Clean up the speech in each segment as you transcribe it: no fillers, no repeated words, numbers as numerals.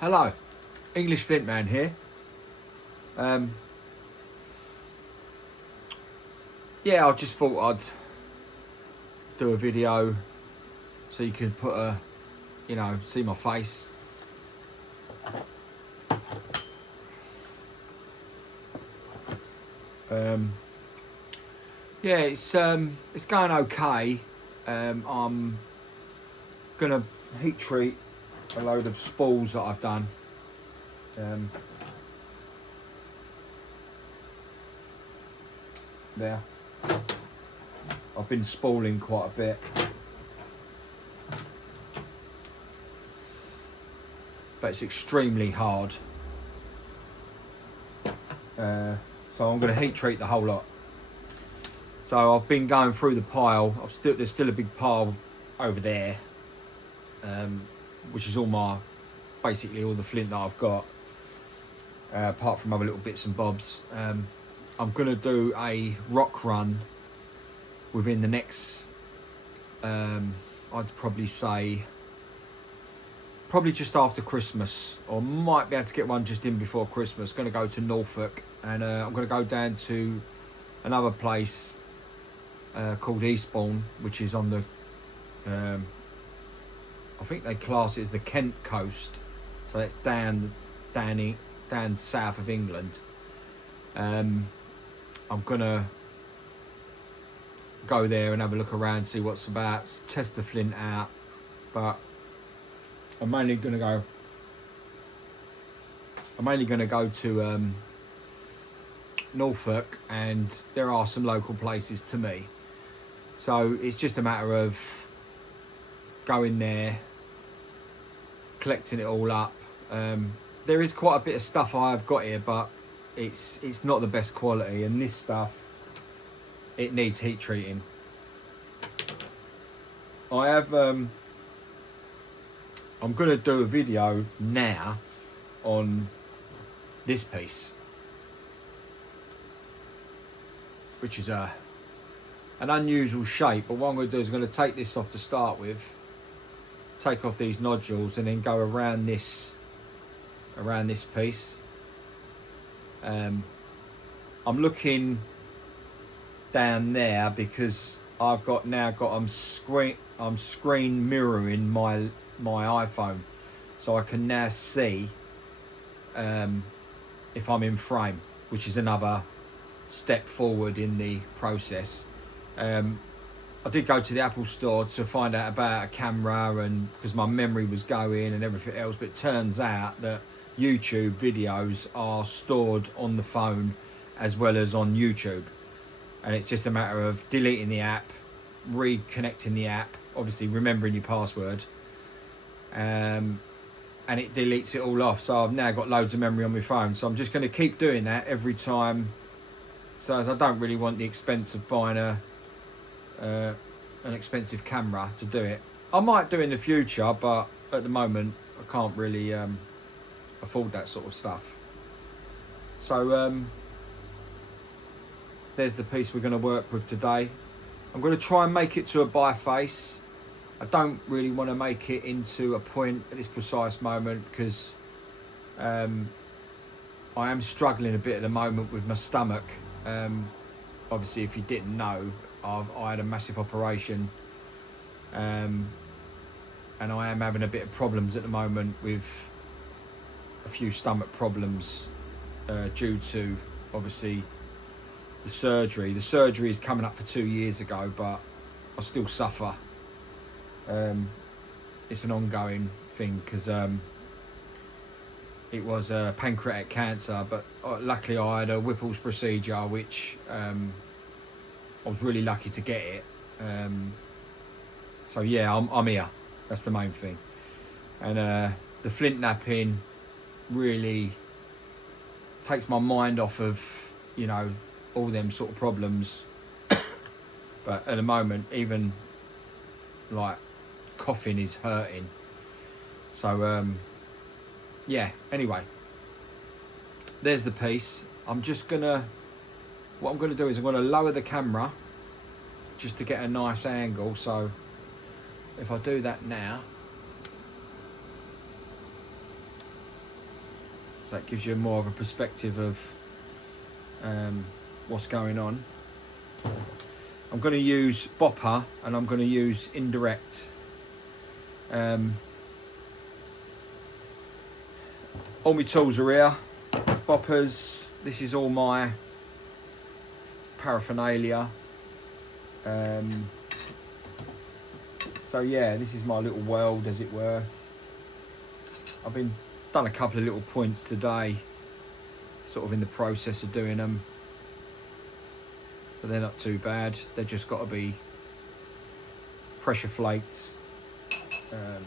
Hello, English Flint Man here. Yeah, I just thought I'd do a video so you can put a, see my face. Yeah, it's going okay. I'm gonna heat treat a load of spools that I've done. There. I've been spooling quite a bit. But it's extremely hard. So I'm going to heat treat the whole lot. So I've been going through the pile. There's still a big pile over there, which is basically all the flint that I've got, apart from other little bits and bobs. I'm going to do a rock run within the next, I'd probably say, just after Christmas, or might be able to get one just in before Christmas. Going to go to Norfolk, and I'm going to go down to another place called Eastbourne, which is on the, I think they class it as the Kent coast, so that's down south of England. I'm gonna go there and have a look around, see what's about, test the flint out, but I'm mainly gonna go to Norfolk, and there are some local places to me, so it's just a matter of going there, collecting it all up. There is quite a bit of stuff I've got here, but it's not the best quality, and this stuff, it needs heat treating. I'm going to do a video now on this piece, which is an unusual shape, but what I'm going to do is I'm going to take this off to start with, take off these nodules, and then go around this piece. I'm looking down there because I'm screen mirroring my iPhone, so I can now see if I'm in frame, which is another step forward in the process. I did go to the Apple store to find out about a camera, and because my memory was going and everything else, but it turns out that YouTube videos are stored on the phone as well as on YouTube, and it's just a matter of deleting the app, reconnecting the app, obviously remembering your password, and it deletes it all off. So I've now got loads of memory on my phone, so I'm just going to keep doing that every time, so as I don't really want the expense of buying an expensive camera to do it. I might do in the future, but at the moment I can't really afford that sort of stuff. So there's the piece we're going to work with today. I'm going to try and make it to a biface. I don't really want to make it into a point at this precise moment, because I am struggling a bit at the moment with my stomach. Obviously, if you didn't know, I had a massive operation, and I am having a bit of problems at the moment with a few stomach problems due to, obviously, the surgery. The surgery is coming up for 2 years ago, but I still suffer. It's an ongoing thing, because it was pancreatic cancer, but luckily I had a Whipple's procedure, which I was really lucky to get it. So yeah, I'm here. That's the main thing. And the flint napping really takes my mind off of, all them sort of problems. But at the moment, even like coughing is hurting. So yeah, anyway, there's the piece. What I'm gonna do is I'm gonna lower the camera just to get a nice angle. So if I do that now, so it gives you more of a perspective of what's going on. I'm going to use bopper and I'm going to use indirect. All my tools are here, boppers. This is all my paraphernalia. So yeah, this is my little world, as it were. I've done a couple of little points today, sort of in the process of doing them. So they're not too bad. They've just got to be pressure flaked. Yeah,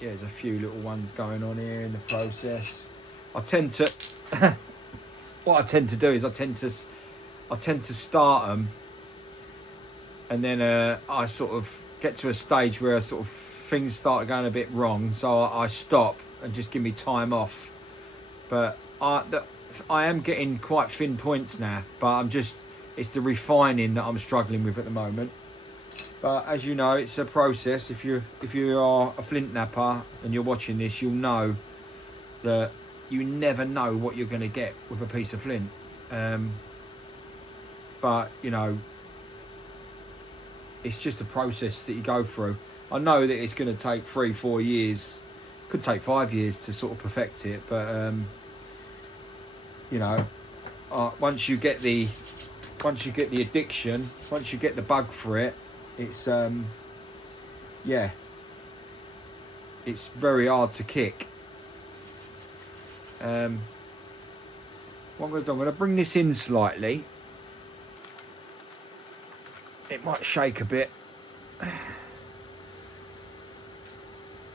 there's a few little ones going on here in the process. I tend to, what I tend to do is I tend to start them, and then I sort of get to a stage where sort of things start going a bit wrong, so I stop and just give me time off. But I am getting quite thin points now, but it's the refining that I'm struggling with at the moment. But as you know, it's a process. If you are a flint napper and you're watching this, you'll know that you never know what you're going to get with a piece of flint. But you know, it's just a process that you go through. I know that it's going to take 3-4 years, could take 5 years to sort of perfect it, but you know, once you get the addiction, once you get the bug for it, it's yeah, it's very hard to kick. What I'm going to bring this in slightly. It might shake a bit,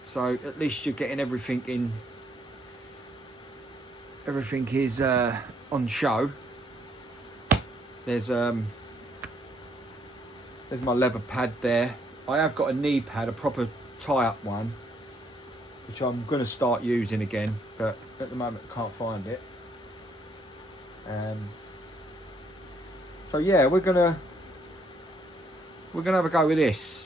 so at least you're getting everything in. Everything is on show. There's my leather pad there. I have got a knee pad, a proper tie-up one, which I'm going to start using again, but at the moment I can't find it. So yeah, we're gonna have a go with this.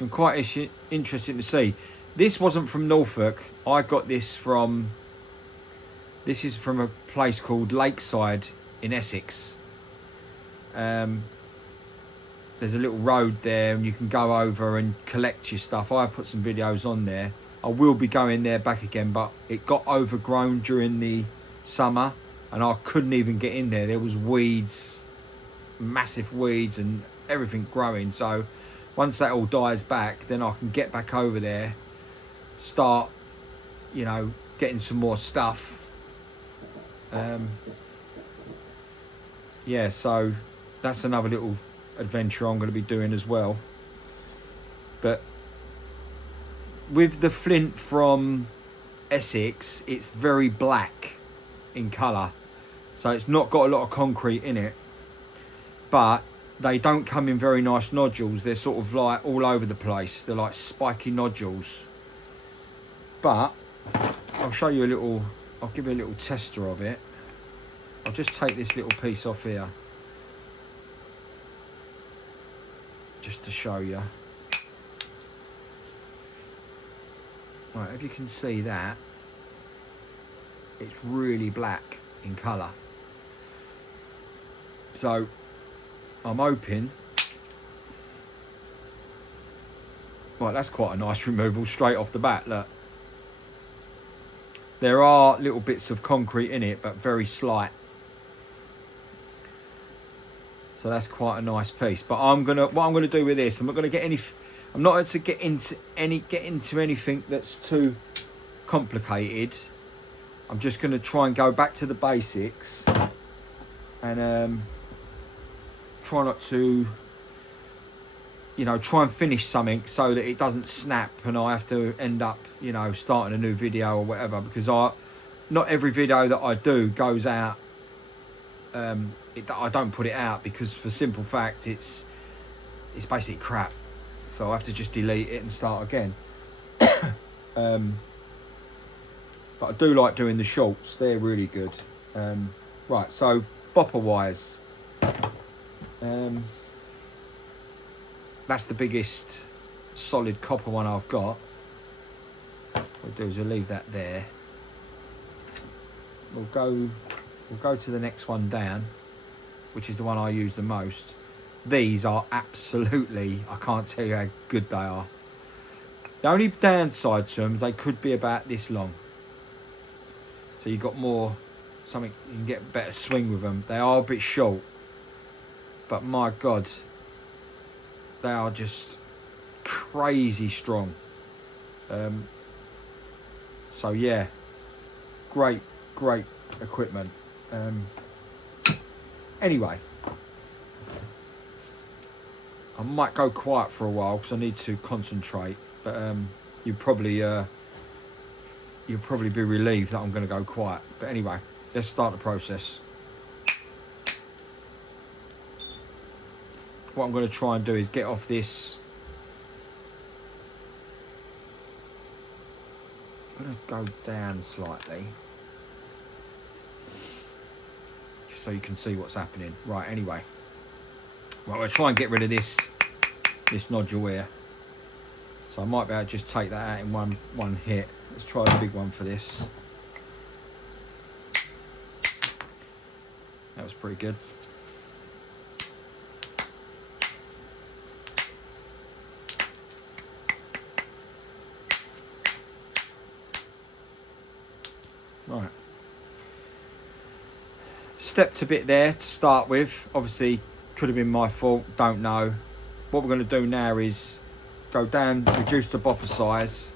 I'm quite interested to see. This wasn't from Norfolk. I got this from. This is from a place called Lakeside in Essex. There's a little road there, and you can go over and collect your stuff. I put some videos on there. I will be going there back again, but it got overgrown during the summer, and I couldn't even get in there. There was weeds, massive weeds, and everything growing. So once that all dies back, then I can get back over there, start, you know, getting some more stuff. Yeah, so that's another little adventure I'm going to be doing as well. But with the flint from Essex, it's very black in colour, so it's not got a lot of concrete in it, but they don't come in very nice nodules. They're sort of like all over the place. They're like spiky nodules. But I'll show you a little, I'll give you a little tester of it. I'll just take this little piece off here, just to show you. Right, if you can see that, it's really black in colour. So I'm hoping, right, that's quite a nice removal straight off the bat, look. There are little bits of concrete in it, but very slight. So that's quite a nice piece. But what I'm gonna do with this, I'm not gonna get any. I'm not going to get into anything that's too complicated. I'm just gonna try and go back to the basics, and try not to, you know, try and finish something so that it doesn't snap and I have to end up, you know, starting a new video or whatever, because not every video that I do goes out. I don't put it out because, for simple fact, it's basically crap, so I have to just delete it and start again. But I do like doing the shorts, they're really good. Right, so bopper wise, that's the biggest solid copper one I've got. what we'll do is we'll leave that there. We'll go to the next one down, which is the one I use the most. These are absolutely, I can't tell you how good they are. The only downside to them is they could be about this long. So you've got something, you can get a better swing with them. They are a bit short, but my God, they are just crazy strong. So yeah, great equipment. Anyway, I might go quiet for a while because I need to concentrate, but you'll probably be relieved that I'm going to go quiet. But anyway, let's start the process. What I'm going to try and do is get off this. I'm going to go down slightly, just so you can see what's happening. Right, anyway. Right, we'll try and get rid of this nodule here. So I might be able to just take that out in one hit. Let's try the big one for this. That was pretty good. Right. Stepped a bit there to start with. Obviously, could have been my fault. Don't know. What we're going to do now is go down, reduce the bopper size.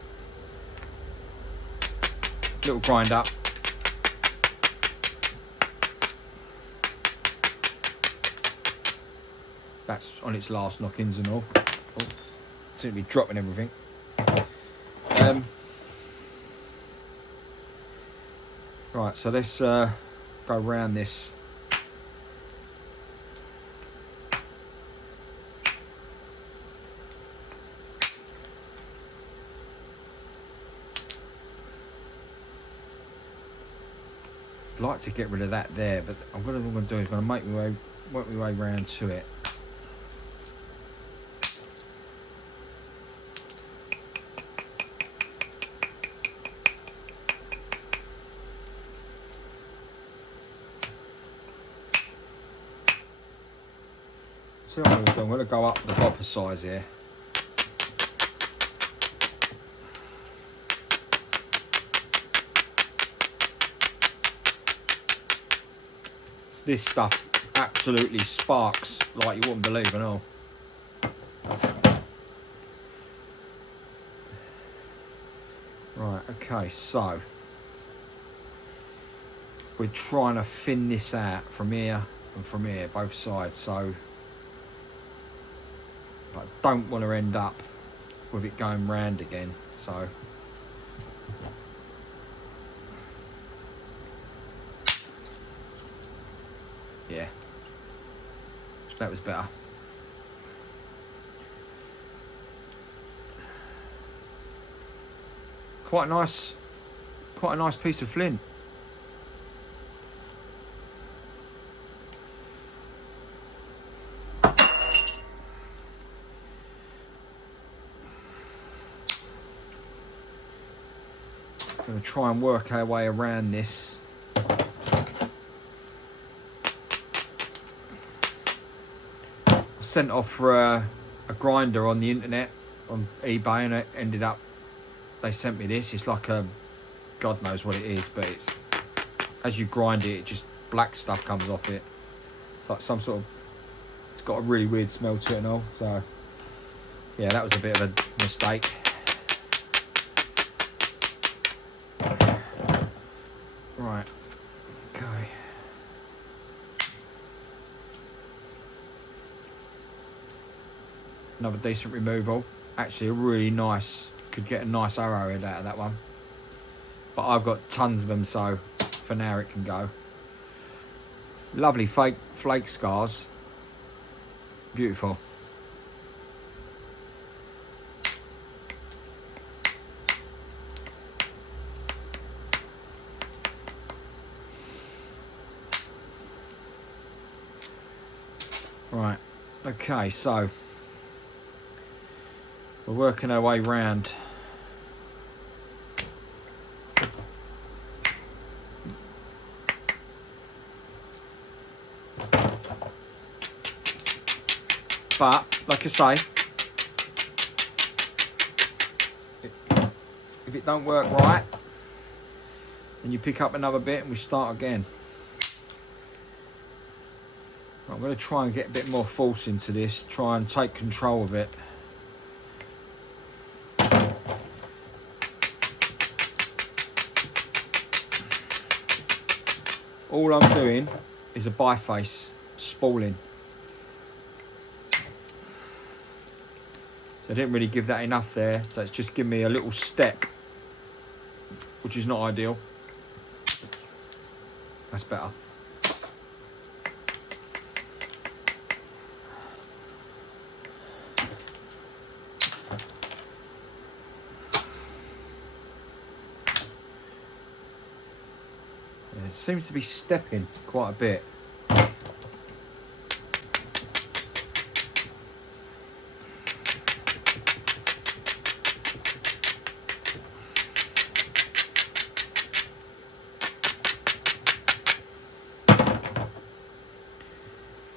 Little grind up. That's on its last knockings and all. Oh, seems to be dropping everything. Right, so let's go around this. I'd like to get rid of that there, but what I'm going to do is going to work my way round to it. So what I'm going to do, I'm going to go up the bopper size here. This stuff absolutely sparks like you wouldn't believe at all. Right, okay, so we're trying to thin this out from here and from here, both sides, so but I don't want to end up with it going round again, so yeah, that was better. Quite a nice piece of flint. Going to try and work our way around this. I sent off for a grinder on the internet, on eBay, and it ended up, they sent me this. It's like a, God knows what it is, but it's, as you grind it, just black stuff comes off it. It's like some sort of, it's got a really weird smell to it and all. So yeah, that was a bit of a mistake. Right, okay. Another decent removal. Actually a really nice, could get a nice arrowhead out of that one. But I've got tons of them, so for now it can go. Lovely flake scars. Beautiful. Right, okay, so we're working our way round But like I say, if it don't work right, then you pick up another bit and we start again. I'm going to try and get a bit more force into this, try and take control of it. All I'm doing is a biface spooling. So I didn't really give that enough there, so it's just giving me a little step, which is not ideal. That's better. It seems to be stepping quite a bit.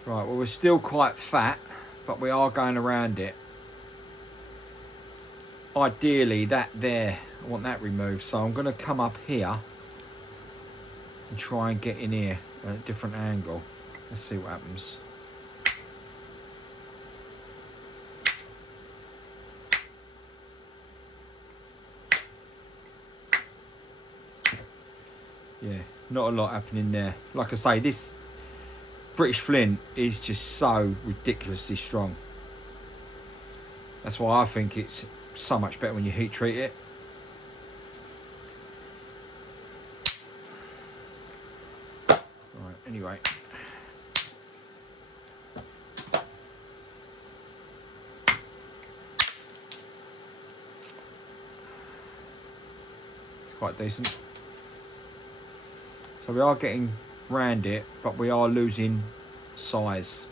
Right, well, we're still quite fat, but we are going around it. Ideally, that there, I want that removed, so I'm going to come up here and try and get in here at a different angle. Let's see what happens. Yeah, not a lot happening there. Like I say, this British Flint is just so ridiculously strong. That's why I think it's so much better when you heat treat it. Right, anyway. It's quite decent. So we are getting round it, but we are losing size.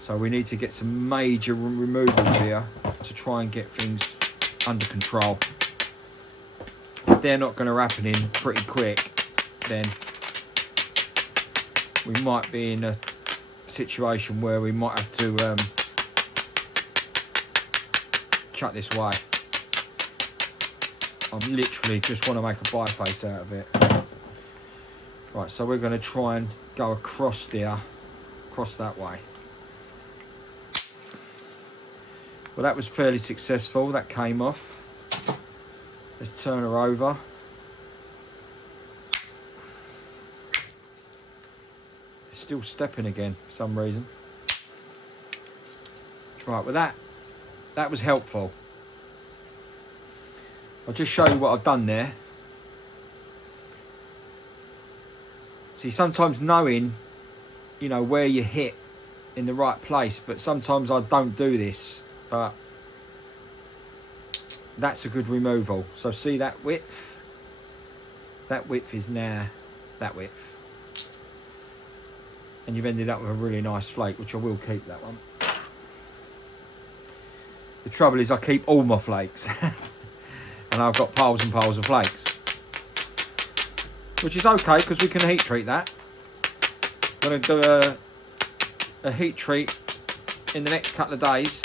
So we need to get some major removals here to try and get things under control. If they're not going to happen in pretty quick, then we might be in a situation where we might have to chuck this away. I literally just want to make a biface out of it. Right, so we're going to try and go across there, across that way. Well, that was fairly successful. That came off. Let's turn her over. It's still stepping again for some reason. Right, well that was helpful. I'll just show you what I've done there. See, sometimes knowing, you know, where you hit in the right place, but sometimes I don't do this, but that's a good removal. So see that width? That width is now that width. And you've ended up with a really nice flake, which I will keep that one. The trouble is I keep all my flakes. And I've got piles and piles of flakes. Which is okay, because we can heat treat that. I'm going to do a heat treat in the next couple of days.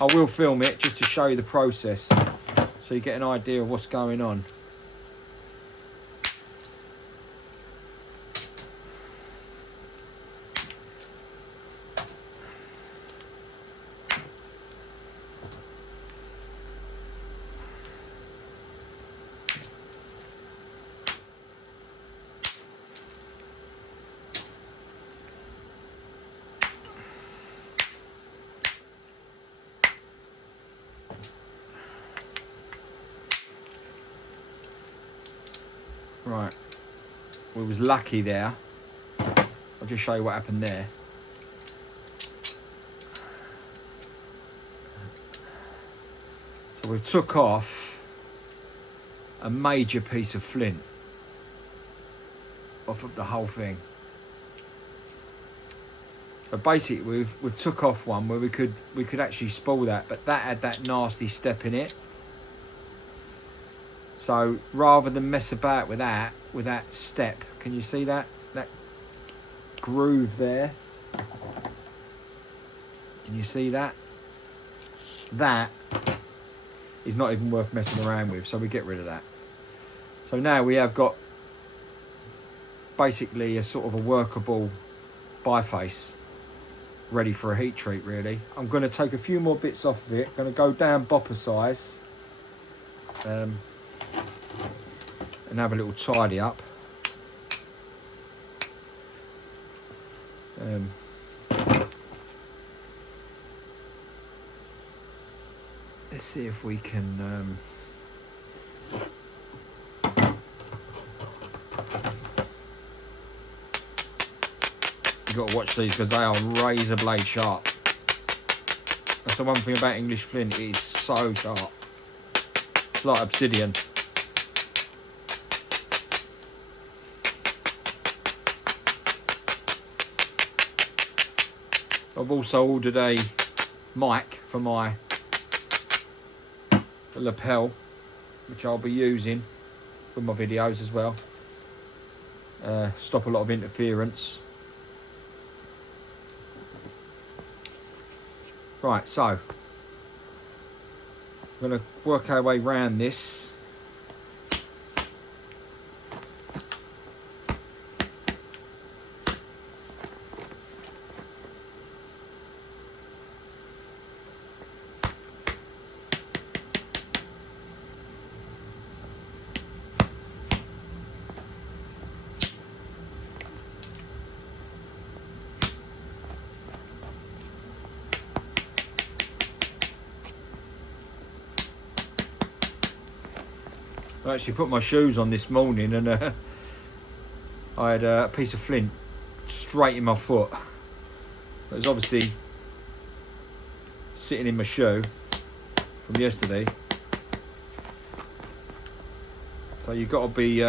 I will film it just to show you the process, so you get an idea of what's going on. Right, we was lucky there. I'll just show you what happened there. So we've took off a major piece of flint off of the whole thing. But basically we've took off one where we could actually spool that, but that had that nasty step in it. So rather than mess about with that step, can you see that groove there? Can you see that? That is not even worth messing around with, so we get rid of that. So now we have got basically a sort of a workable biface ready for a heat treat, really. I'm going to take a few more bits off of it. I'm going to go down bopper size and have a little tidy up. Let's see if we can you've got to watch these because they are razor blade sharp. That's the one thing about English flint, it is so sharp. It's like obsidian. I've also ordered a mic for my lapel, which I'll be using with my videos as well. Stop a lot of interference. Right, so we're going to work our way around this. I actually put my shoes on this morning and I had a piece of flint straight in my foot. It was obviously sitting in my shoe from yesterday. So you've got to be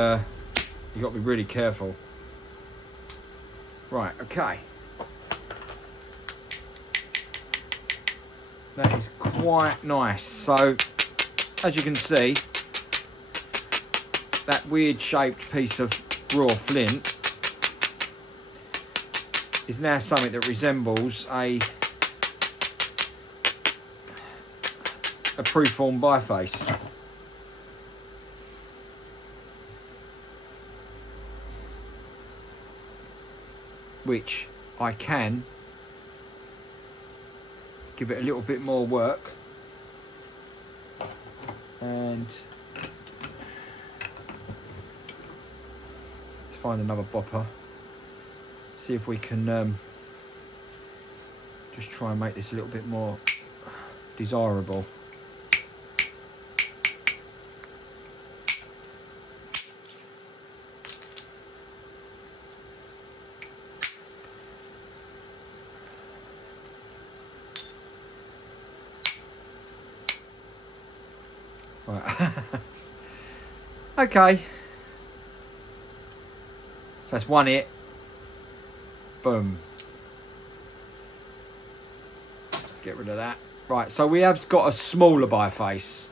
really careful. Right, okay. That is quite nice. So as you can see, that weird shaped piece of raw flint is now something that resembles a preformed biface. Which I can give it a little bit more work and find another bopper, see if we can just try and make this a little bit more desirable. Right. Okay. So that's one hit. Boom. Let's get rid of that. Right, so we have got a smaller biface.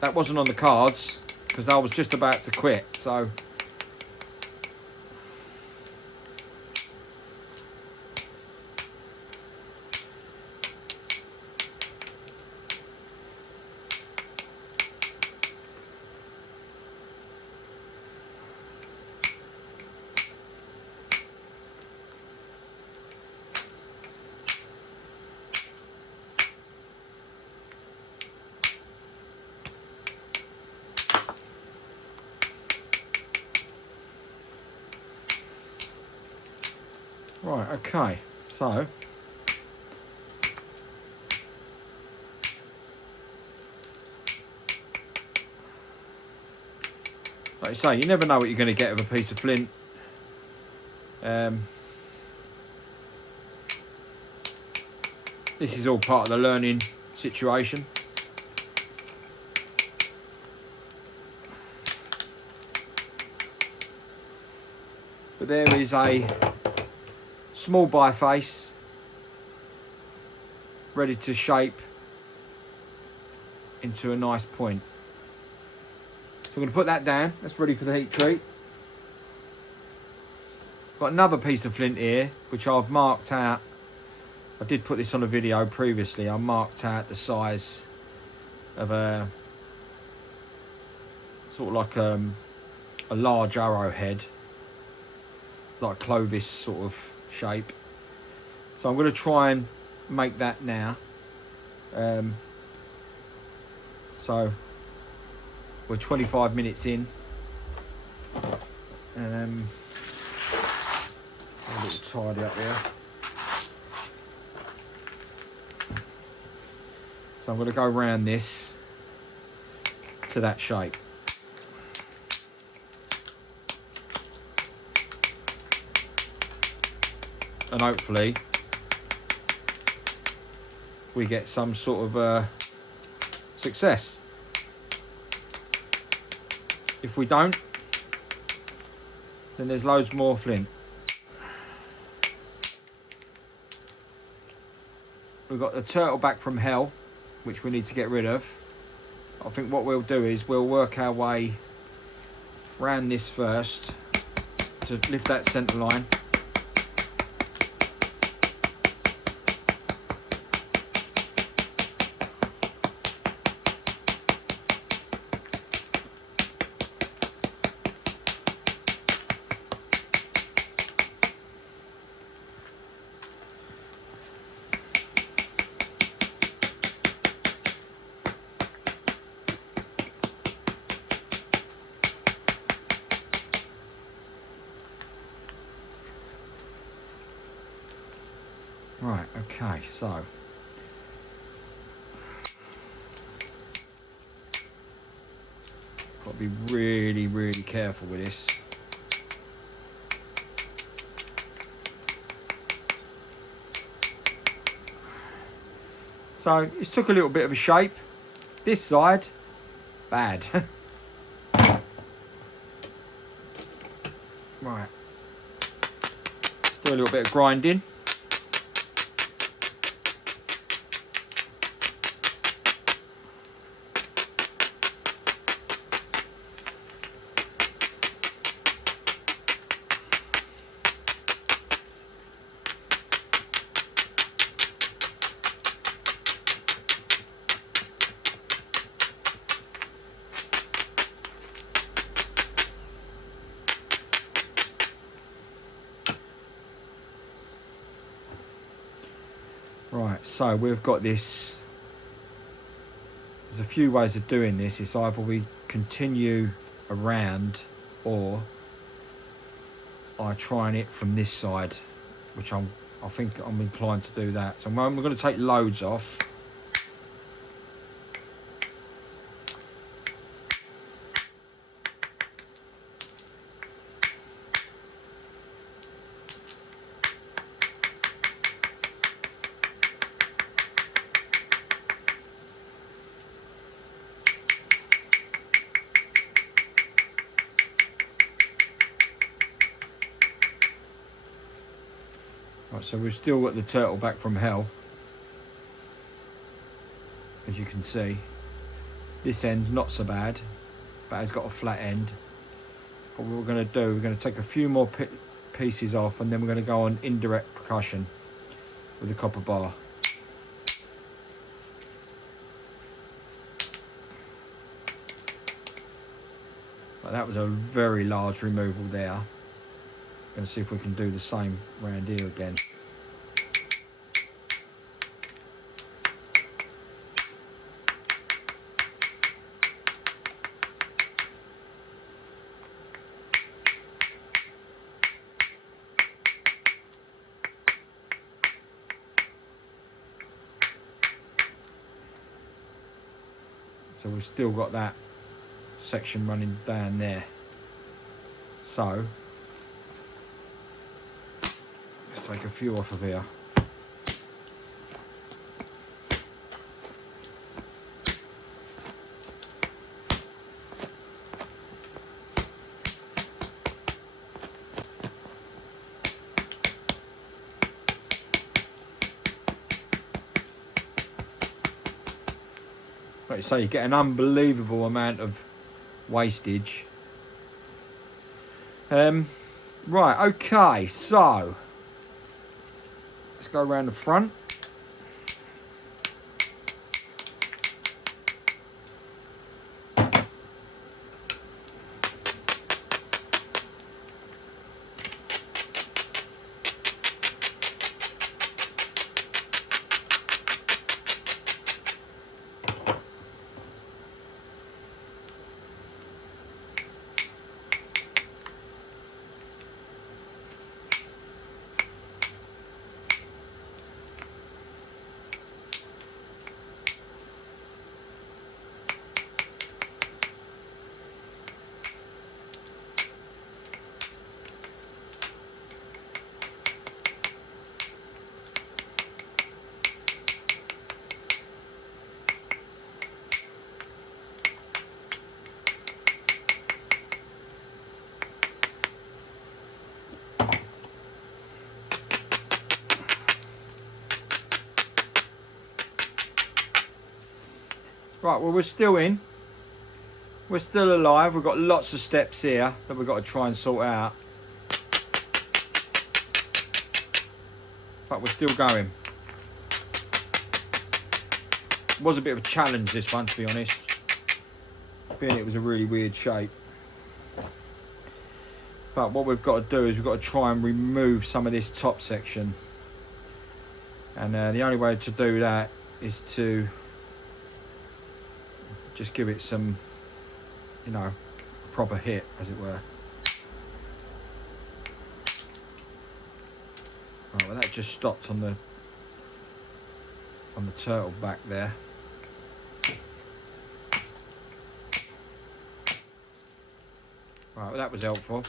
That wasn't on the cards because I was just about to quit. So right, okay, so like I say, you never know what you're going to get with a piece of flint. This is all part of the learning situation. But there is a small biface ready to shape into a nice point. So I'm going to put that down. That's ready for the heat treat. Got another piece of flint here, which I've marked out. I did put this on a video previously. I marked out the size of a sort of like a large arrowhead, like Clovis sort of shape. So I'm going to try and make that now. So we're 25 minutes in. A little tidy up here. So I'm going to go around this to that shape. And hopefully we get some sort of success. If we don't, then there's loads more flint. We've got the turtle back from hell, which we need to get rid of. I think what we'll do is we'll work our way around this first to lift that centre line. Right, okay, so got to be really, really careful with this. So it's took a little bit of a shape. This side, bad. Right, let's do a little bit of grinding. Right, so we've got this. There's a few ways of doing this. It's either we continue around or I try and hit from this side, which I think I'm inclined to do that. So I'm going to take loads off. Right, so we've still got the turtle back from hell, as you can see. This end's not so bad, but it's got a flat end. But what we're going to do, we're going to take a few more pieces off, and then we're going to go on indirect percussion with the copper bar. But that was a very large removal there. Going to see if we can do the same round here again. So we've still got that section running down there. So let's take a few off of here. Like you say, you get an unbelievable amount of wastage. Right, okay, so let's go around the front. Right, well, we're still in. We're still alive. We've got lots of steps here that we've got to try and sort out. But we're still going. It was a bit of a challenge, this one, to be honest. Being it was a really weird shape. But what we've got to do is we've got to try and remove some of this top section. And the only way to do that is to just give it some, you know, proper hit, as it were. Right, well, that just stopped on the turtle back there. Right, well, that was helpful.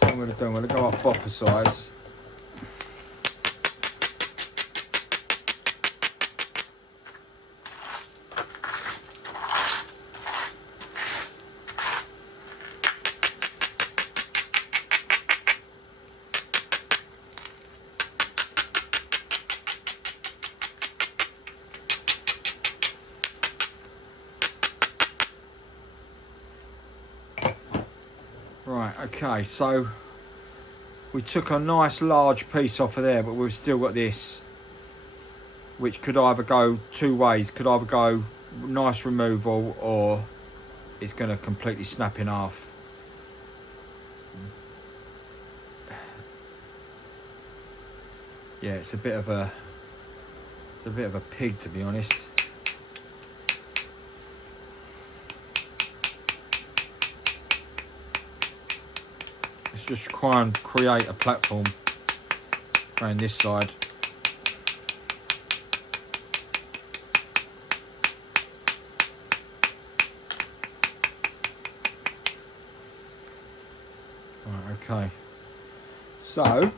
So what I'm going to do, I'm going to go off bopper size. Right, okay, so we took a nice large piece off of there, but we've still got this, which could either go two ways. Could either go nice removal, or it's going to completely snap in half. Yeah, it's a bit of a pig, to be honest. Let's just try and create a platform around this side. Right, okay. So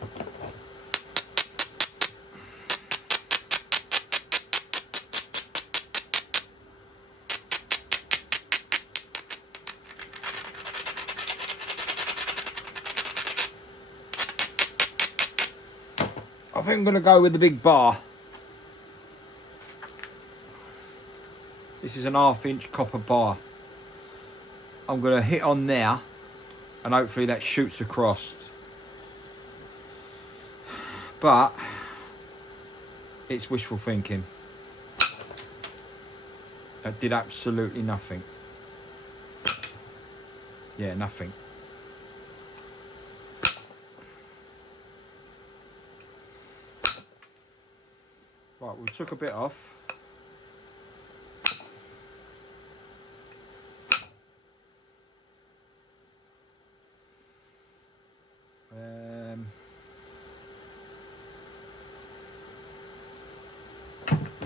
I think I'm going to go with the big bar. This is an 1/2 inch copper bar. I'm going to hit on there and hopefully that shoots across. But it's wishful thinking. That did absolutely nothing. Yeah, nothing. Right, we took a bit off.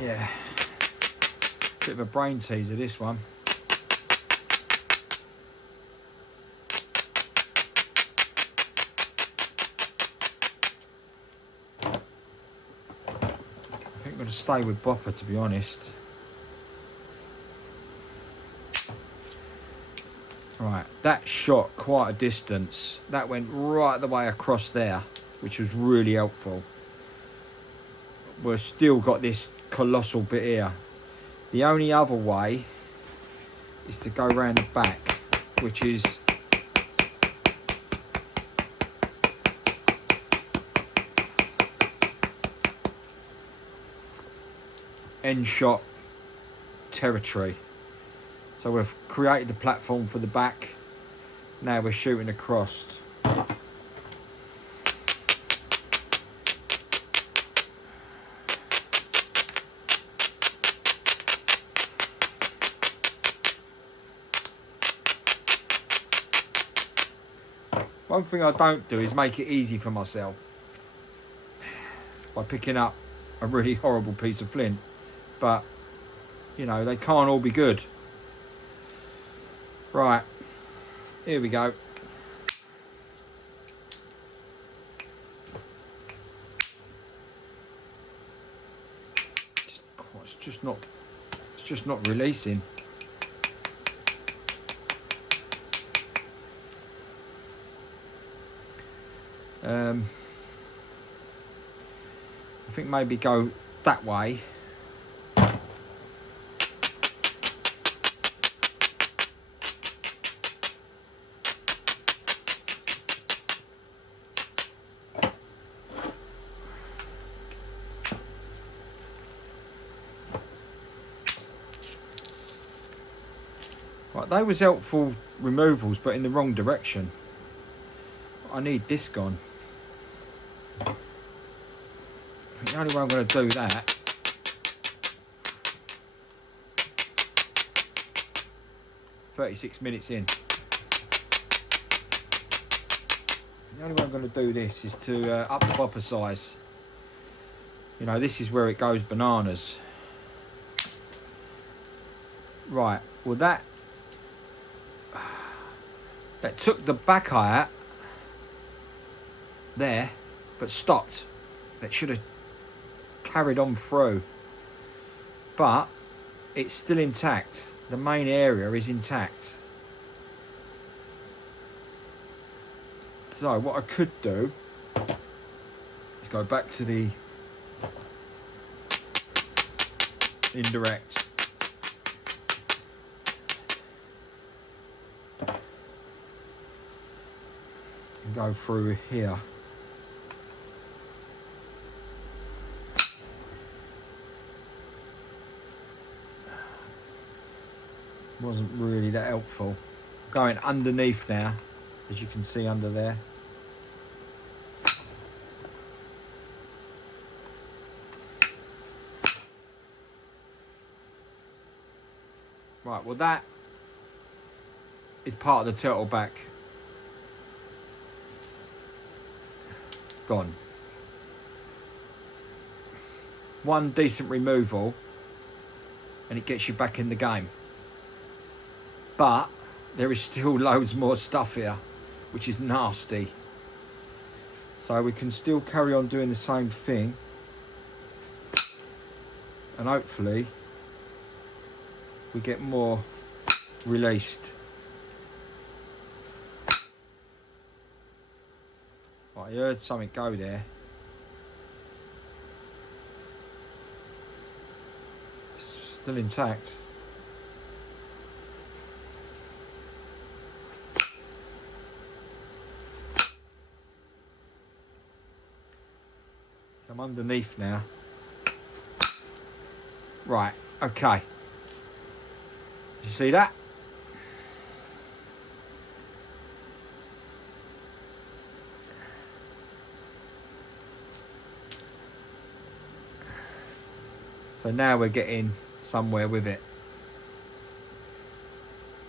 Yeah, bit of a brain teaser, this one. I think I'm going to stay with bopper, to be honest. Right, that shot quite a distance. That went right the way across there, which was really helpful. We've still got this colossal bit here. The only other way is to go around the back, which is end shot territory. So we've created the platform for the back. Now we're shooting across. One thing I don't do is make it easy for myself by picking up a really horrible piece of flint, but you know, they can't all be good. Right, here we go. It's just not releasing. I think maybe go that way. Right, they was helpful removals, but in the wrong direction. I need this gone. The only way I'm going to do that (36 minutes in). The only way I'm going to do this is to up the bopper size. You know, this is where it goes bananas. Right, well that took the back eye out there, but stopped. It should have carried on through, but it's still intact. The main area is intact. So what I could do is go back to the indirect. And go through here. Wasn't really that helpful. Going underneath now, as you can see under there. Right, well that is part of the turtle back. Gone. One decent removal and it gets you back in the game. But there is still loads more stuff here, which is nasty. So we can still carry on doing the same thing. And hopefully we get more released. Right, I heard something go there. It's still intact. I'm underneath now. Right, okay. You see that? So now we're getting somewhere with it.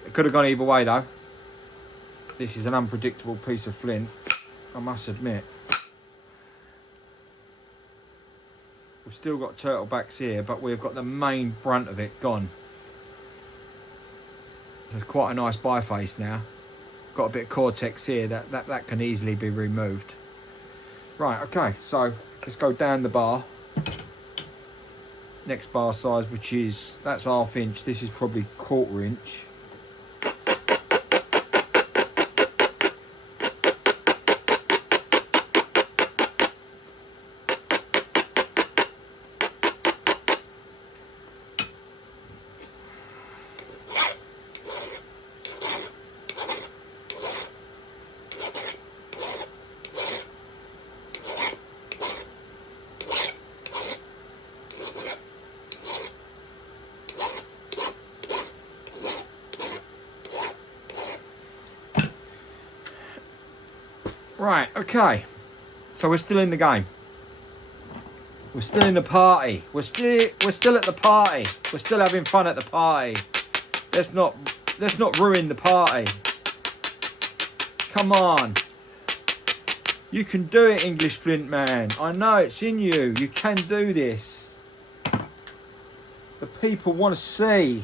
It could have gone either way though. This is an unpredictable piece of flint, I must admit. We've still got turtlebacks here, but we've got the main brunt of it gone. There's quite a nice biface now. Got a bit of cortex here that can easily be removed. Right, okay, so let's go down the bar. Next bar size, which is, that's 1/2 inch. This is probably 1/4 inch. Right, okay. So we're still in the game. We're still in the party. We're still at the party. We're still having fun at the party. Let's not ruin the party. Come on. You can do it, English Flint man. I know it's in you. You can do this. The people want to see.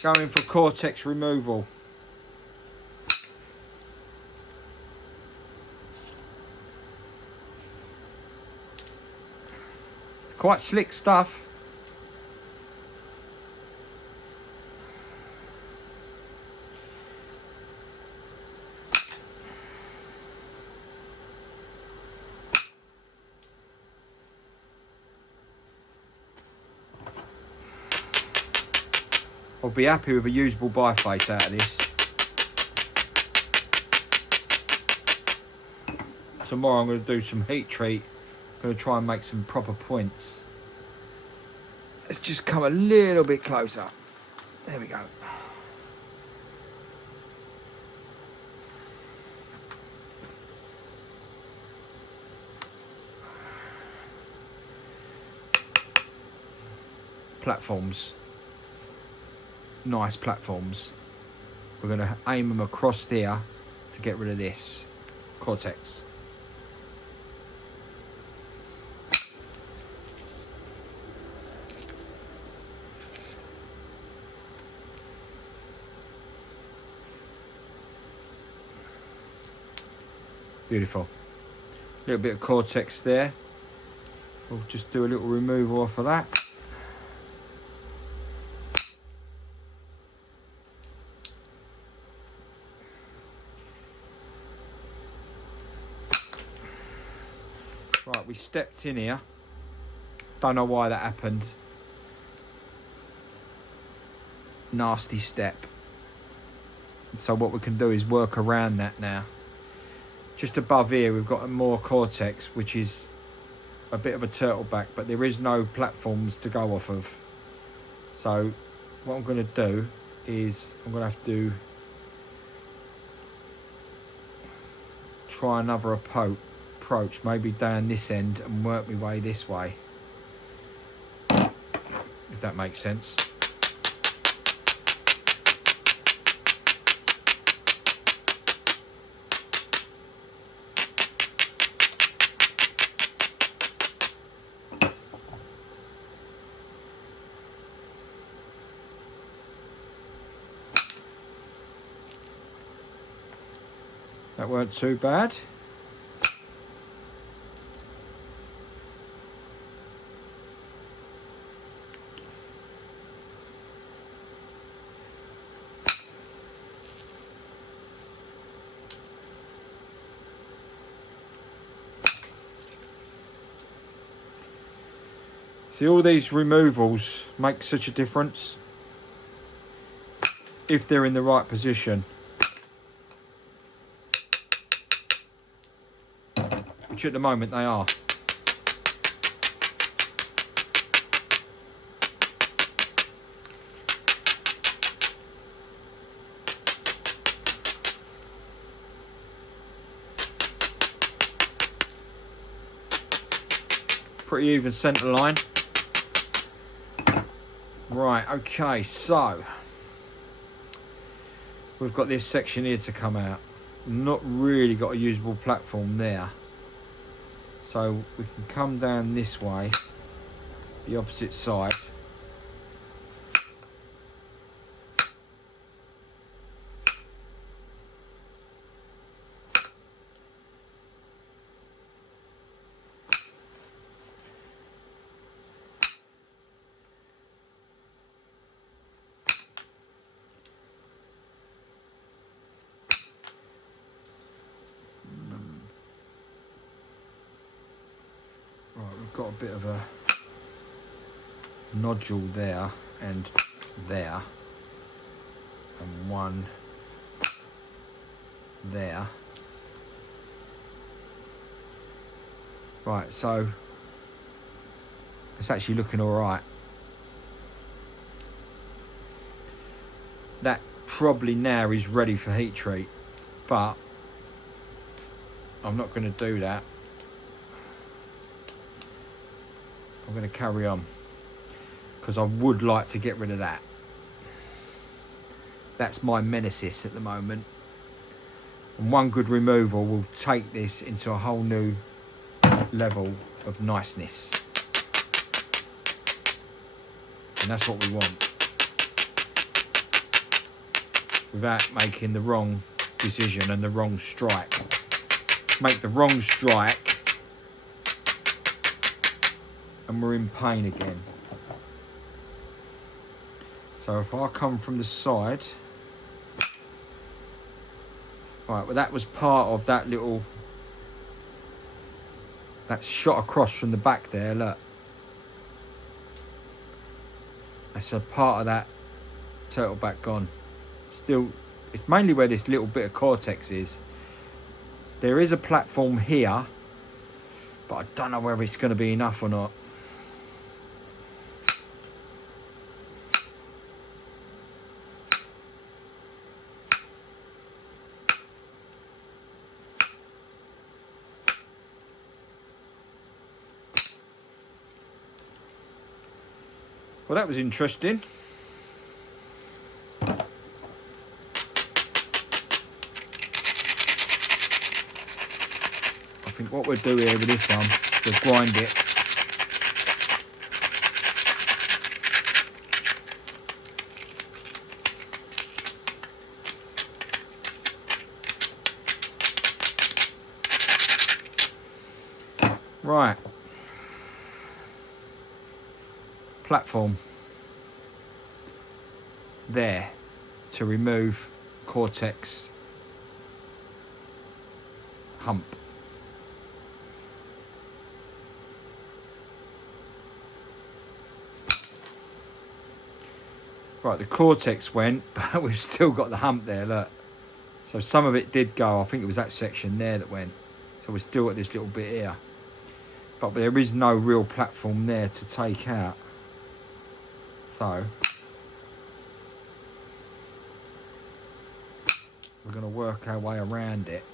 Going for cortex removal. Quite slick stuff. I'll be happy with a usable biface out of this. Tomorrow I'm going to do some heat treat. I'm going to try and make some proper points. Let's just come a little bit closer. There we go. Platforms. Nice platforms. We're going to aim them across there to get rid of this cortex. Beautiful. A little bit of cortex there. We'll just do a little removal off of that. Right, we stepped in here. Don't know why that happened. Nasty step. So what we can do is work around that now. Just above here we've got more cortex, which is a bit of a turtleback, but there is no platforms to go off of. So what I'm going to do is I'm going to have to try another approach, maybe down this end and work my way this way, if that makes sense. That weren't too bad. See, all these removals make such a difference if they're in the right position. Which at the moment they are. Pretty even centre line. Right, okay, so we've got this section here to come out. Not really got a usable platform there. So we can come down this way, the opposite side. Got a bit of a nodule there and there, and one there. Right, so it's actually looking all right. probably now is ready for heat treat, but I'm not going to do that. I'm going to carry on because I would like to get rid of that. That's my nemesis at the moment. And one good removal will take this into a whole new level of niceness. And that's what we want. Without making the wrong decision and the wrong strike. Make the wrong strike and we're in pain again. So if I come from the side, right, well that was part of that little, that shot across from the back there, look. That's a part of that turtle back gone. Still, it's mainly where this little bit of cortex is. There is a platform here, but I don't know whether it's going to be enough or not. Well, that was interesting. I think what we'll do here with this one, we'll grind it. Right. Platform. There. To remove cortex hump. Right, the cortex went, but we've still got the hump there, look. So some of it did go. I think it was that section there that went. So we're still at this little bit here. But there is no real platform there to take out. So we're going to work our way around it.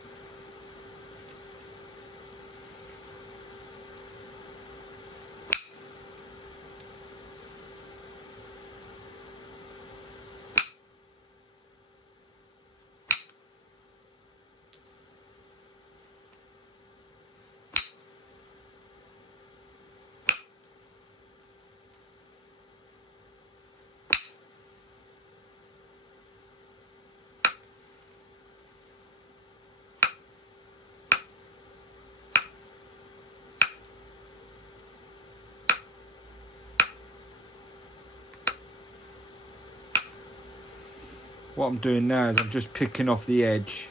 What I'm doing now is I'm just picking off the edge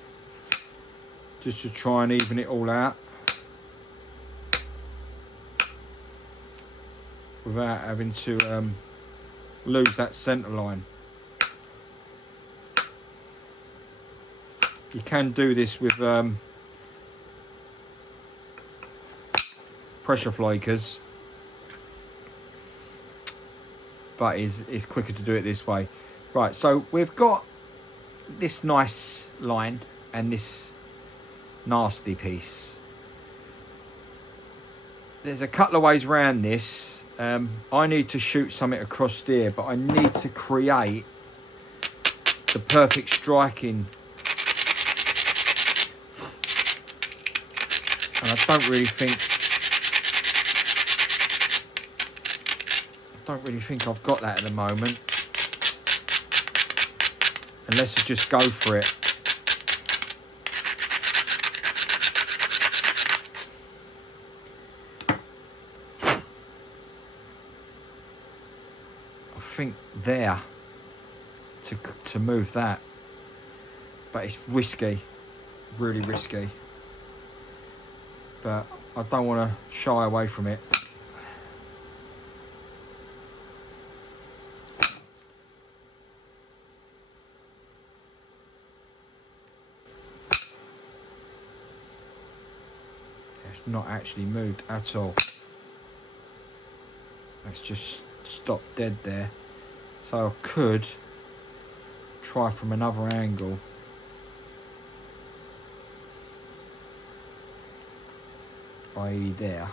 just to try and even it all out without having to lose that centre line. You can do this with pressure flakers, but it's quicker to do it this way. Right, so we've got this nice line and this nasty piece. There's a couple of ways around this. I need to shoot something across there, but I need to create the perfect striking. And I don't really think I've got that at the moment. Unless I just go for it. I think there to move that, but it's risky, really risky. But I don't want to shy away from it. It's not actually moved at all. Let's just stop dead there. So I could try from another angle. I.e. there.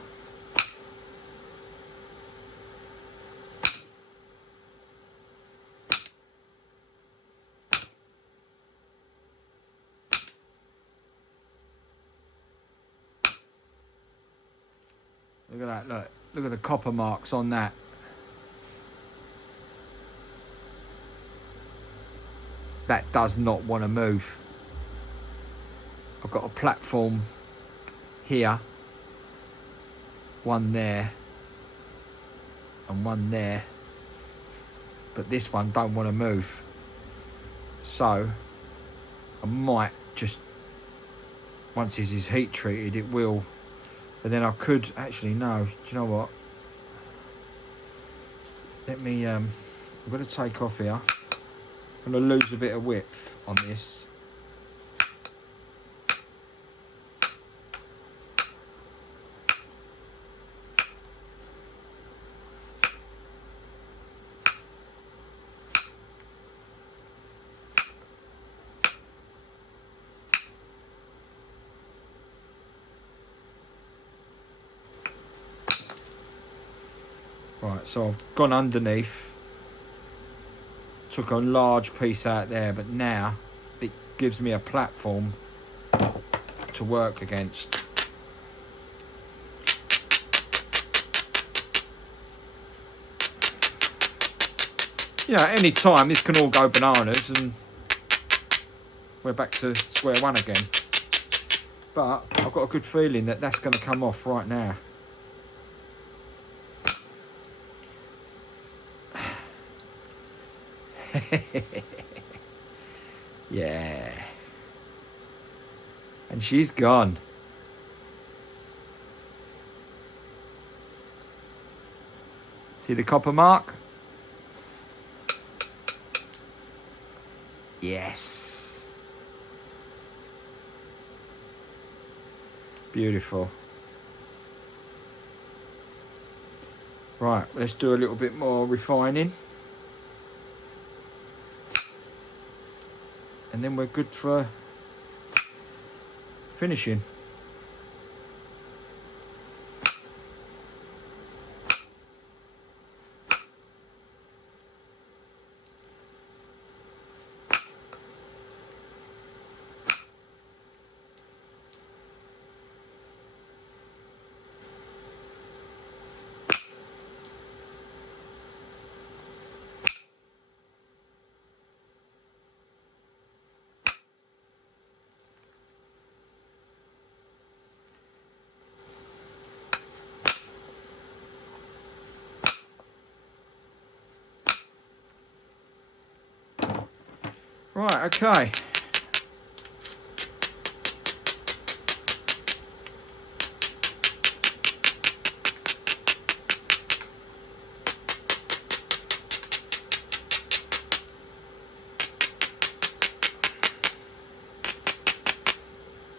Look at that, look at the copper marks on that. That does not want to move. I've got a platform here, one there, and one there, but this one don't want to move. So I might just, once this is heat treated, it will. But then I could actually, no, do you know what? Let me, I'm going to take off here. I'm going to lose a bit of width on this. Right, so I've gone underneath, took a large piece out there, but now it gives me a platform to work against. You know, at any time this can all go bananas and we're back to square one again. But I've got a good feeling that that's going to come off right now. Yeah. And she's gone. See the copper mark? Yes. Beautiful. Right, let's do a little bit more refining. And then we're good for finishing. Right, okay.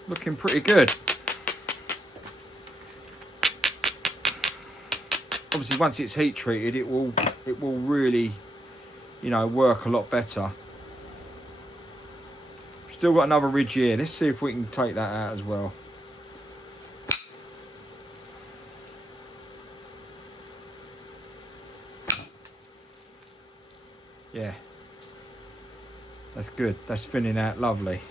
Looking pretty good. Obviously once it's heat treated it will really, you know, work a lot better. Still got another ridge here. Let's see if we can take that out as well. Yeah. That's good. That's thinning out lovely.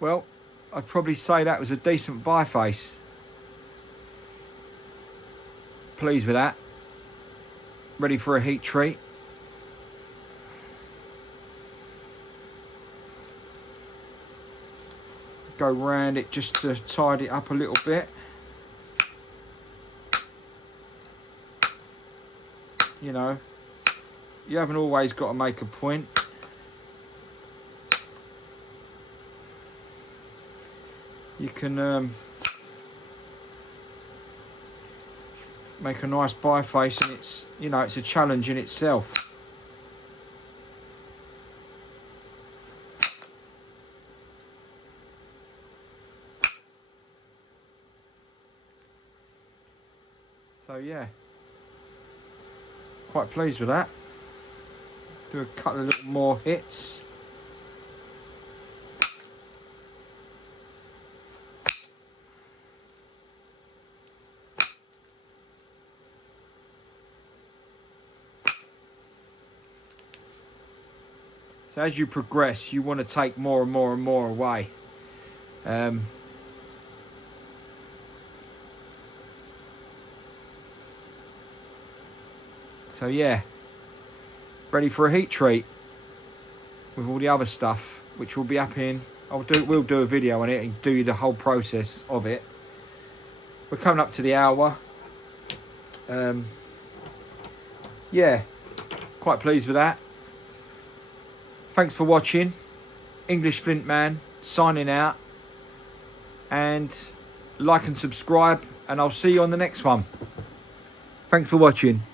Well, I'd probably say that was a decent biface. Pleased with that. Ready for a heat treat. Go round it just to tidy it up a little bit. You know, you haven't always got to make a point. You can make a nice biface, and it's, you know, it's a challenge in itself. So yeah, quite pleased with that. Do a couple of little more hits. So as you progress, you want to take more and more and more away. So yeah, ready for a heat treat with all the other stuff, which will be happening. We'll do a video on it and do the whole process of it. We're coming up to the hour. Yeah, quite pleased with that. Thanks for watching. English Flint Man signing out. And like and subscribe, and I'll see you on the next one. Thanks for watching.